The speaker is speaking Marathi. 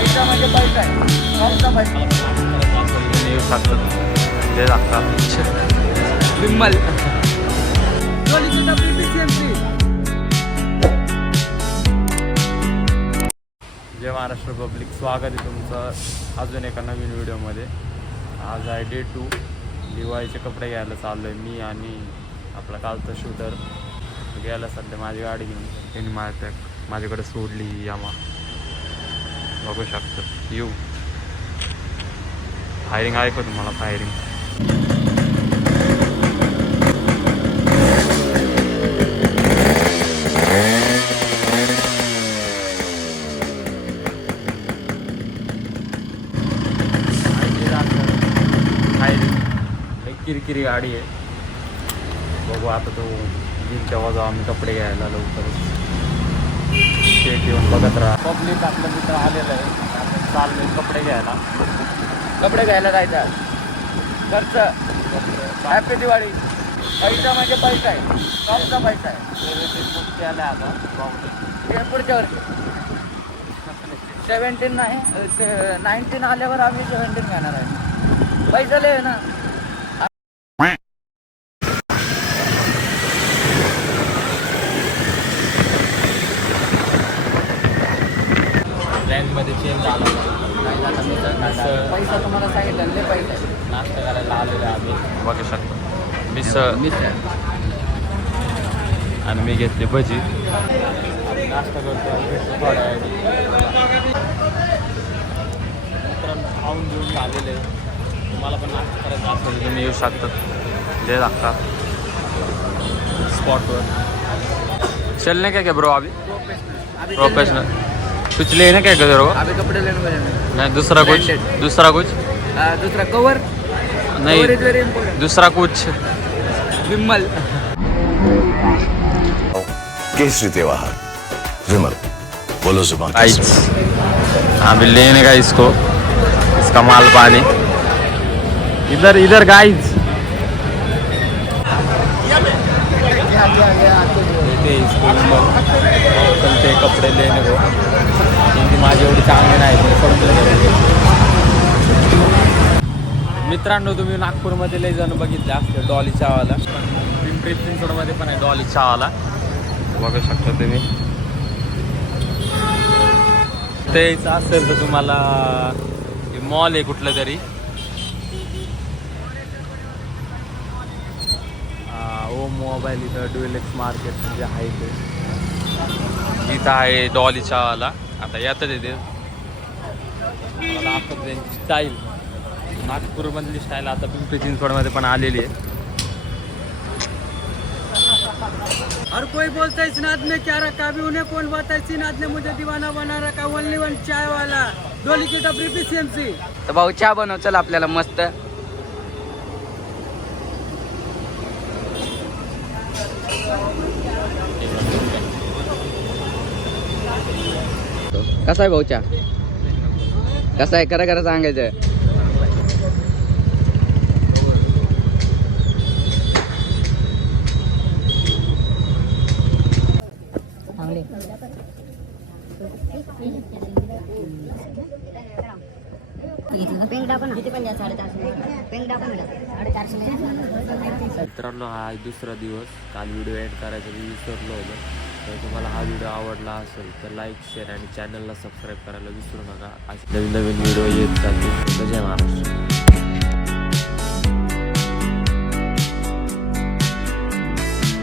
पैसा म्हणजे पैसा आहे. कोणता पैसा? येऊ शकतात ते लागतात विमल जय महाराष्ट्र पब्लिक, स्वागत आहे तुमचं अजून एका नवीन व्हिडिओमध्ये. आज आहे डे 2. दिवाळीचे कपडे घ्यायला चाललो आहे मी आणि आपला कालचा शूटर. घ्यायला सध्या माझी गाडी घेऊन त्यांनी माझ्याकडे सोडली. यामा बघू शकतो. येऊ फायरिंग ऐकू तुम्हाला फायरिंग. किरकिरी गाडी आहे. बघू आता तो येईल तेव्हा जाऊ आम्ही कपडे घ्यायला लवकरच. शेट येऊन बघत राहा. पब्लिक आपला मित्र आलेला आहे. आपण चाललोय कपडे घ्यायला. कपडे घ्यायला जायचं. खर्च हॅपी दिवाळी. पैसा म्हणजे पैसा आहे. कोणता पैसा आहे? आला आता हे पुढच्या वर्षी 17 नाही 19 आल्यावर आम्ही 17 घेणार आहे. पैसा लय आहे ना. मध्ये चेंज झाला. पैसा तुम्हाला सांगितलं लय पैसा आहे. नाश्ता करायला आलेलो आम्ही बघू शकतो. मिसळ आणि मी घेतली भजी. नाश्ता करतो थोड्या खाऊन घेऊन आलेले. तुम्हाला पण नाश्ता करायचा असेल तुम्ही येऊ शकतात. जे लागतात स्पॉटवर. चलने क्या ब्रो अभी प्रोफेशनल कुछ लेने क्या करो? अभी कपड़े लेने को नहीं दूसरा कुछ दूसरा कवर नहीं इज वेरी इम्पोर्टेंट. दूसरा कुछ विमल केसरी त्योहार विमल बोलो जुबान आइस. अभी लेने का इसको इसका माल पानी इधर इधर गाइस. चलते कपडे लेने को. माझी एवढी चांगली नाही मित्रांनो. तुम्ही नागपूरमध्ये लय जण बघितले असते डॉली चहावाला. पिंपरी चिंचवडमध्ये पण आहे डॉली चहावाला. बघू शकता तुम्ही. तेच असेल तर तुम्हाला मॉल आहे कुठलं तरी. ओ मोबाईल इथं ड्युएलेक्स मार्केट जे आहे ते इथं आहे डॉली चहावाला. आता येतं तिथे मला आपण त्यांची स्टाईल नागपूरमधली स्टाईल आता पिंपरी चिंचवडमध्ये पण आलेली आहे. हर कोई बोलता है इस नाद में क्या रखा. अभी उन्हें कौन बताया इसी नाद ने मुझे दीवाना बना रखा. ओनली वन चाय वाला डोली की टपरी PCMC. तर भाऊ चहा बनव चल आपल्याला मस्त. कसा आहे भाऊ चहा? कसा आहे खरं खरं सांगायचं. मित्रांनो हा दुसरा दिवस. काल व्हिडिओ एड करायचा मी विसरलो होतो. तर तुम्हाला हा व्हिडिओ आवडला असेल तर लाईक शेअर आणि चॅनलला सबस्क्राईब करायला विसरू नका. आज नवीन नवीन व्हिडिओ येत जातील. जय महाराष्ट्र.